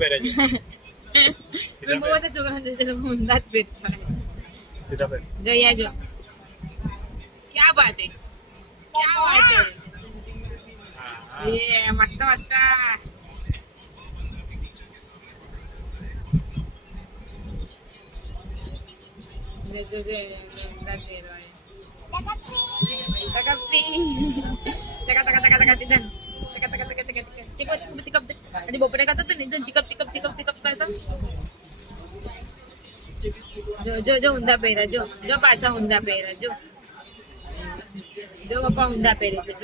પહેરે છે. બહુ બધા છોકરા છે જે ઊંધા જ પહેરતા હોય. સીધા પહેરે. જો અહીંયા જો क्या बात है क्या बात है ये मस्त मस्त बोपडे करतात जो जो ऊंधा પહેરા જો જો પાછા ઊંધા પહેરા જો પપ્પા ઊંધા પહેરે છે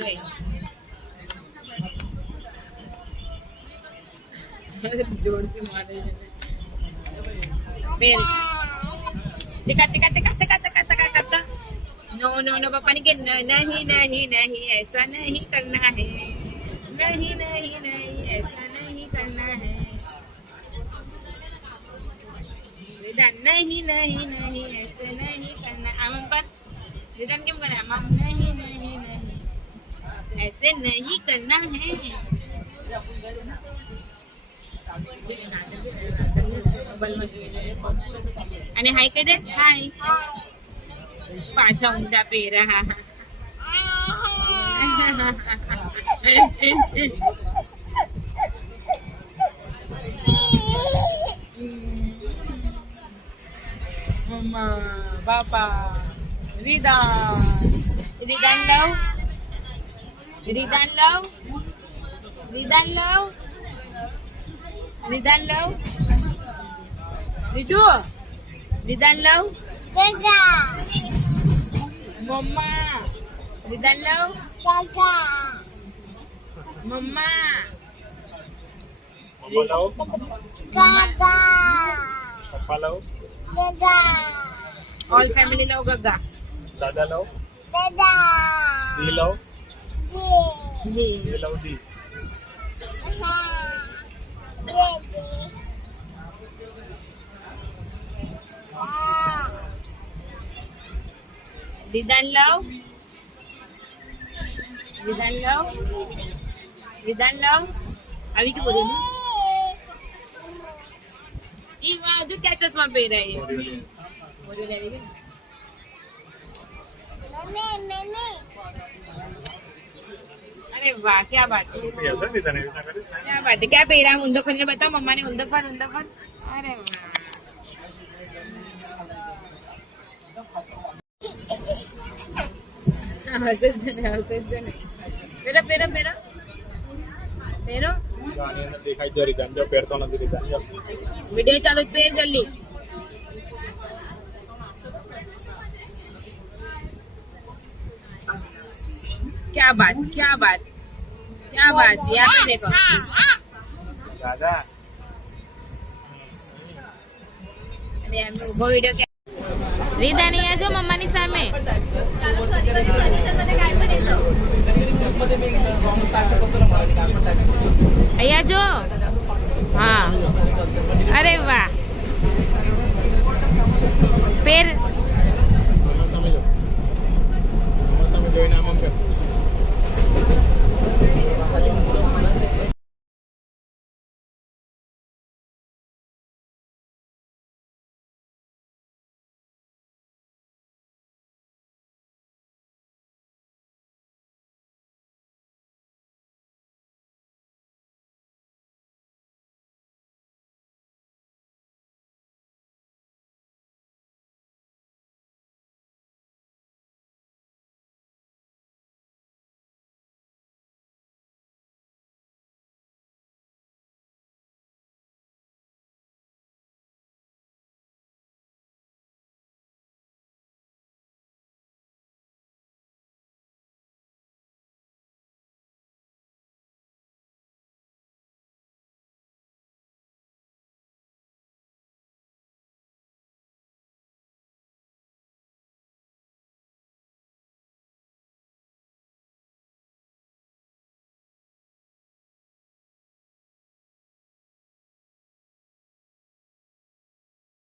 જોડતી મારે પહેર टिका टिका टिका टिका टिका टिका करता नो नो नो पापा ने के नहीं नहीं नहीं ऐसा नहीं करना है नहीं नहीं नहीं ऐसा नहीं करना है विधान नहीं नहीं नहीं ऐसे नहीं करना आम पर विधान क्यों करना आम नहीं नहीं नहीं ऐसे नहीं करना है અને હાય કહી દે હાય પાછા ઊંધા પહેરા મમ્મા બાપા રીદાન રીદાન લાવ રીદાન લાવ રીદાન લાવ રીદાન લાવ રીતુ રીદાન લાવ મમ્મા રીદાન લાવ મમ્મા પપ્પા લાવ ઓલ ફેમિલી લાવ ગગા દાદા લાવ દી લાવ દી લાવ દી રીદાન લાવ રીદાન લાવ રીદાન લાવ આવી કે બોલે ઈ વાહ જો ક્યાં ચશ્મા પહેરાય બોલે આવી કે अरे वाह क्या बात है क्या बात है क्या पहरा ऊंधा फल ने बताओ मम्मा ने ऊंधा फल अरे वाह પેરો પેરો પેરો પેરો દેખાય છે રીદાન જો પહેરતો નથી રીદાન વિડિયો ચાલુ પહેર જલ્દી क्या बात क्या बात क्या बात यहाँ पे देखो દાદા अरे हमने उभो वीडियो क्या રીદા ને આજો મમ્માની સામે અહીંયા જો હા અરે વાહ પેર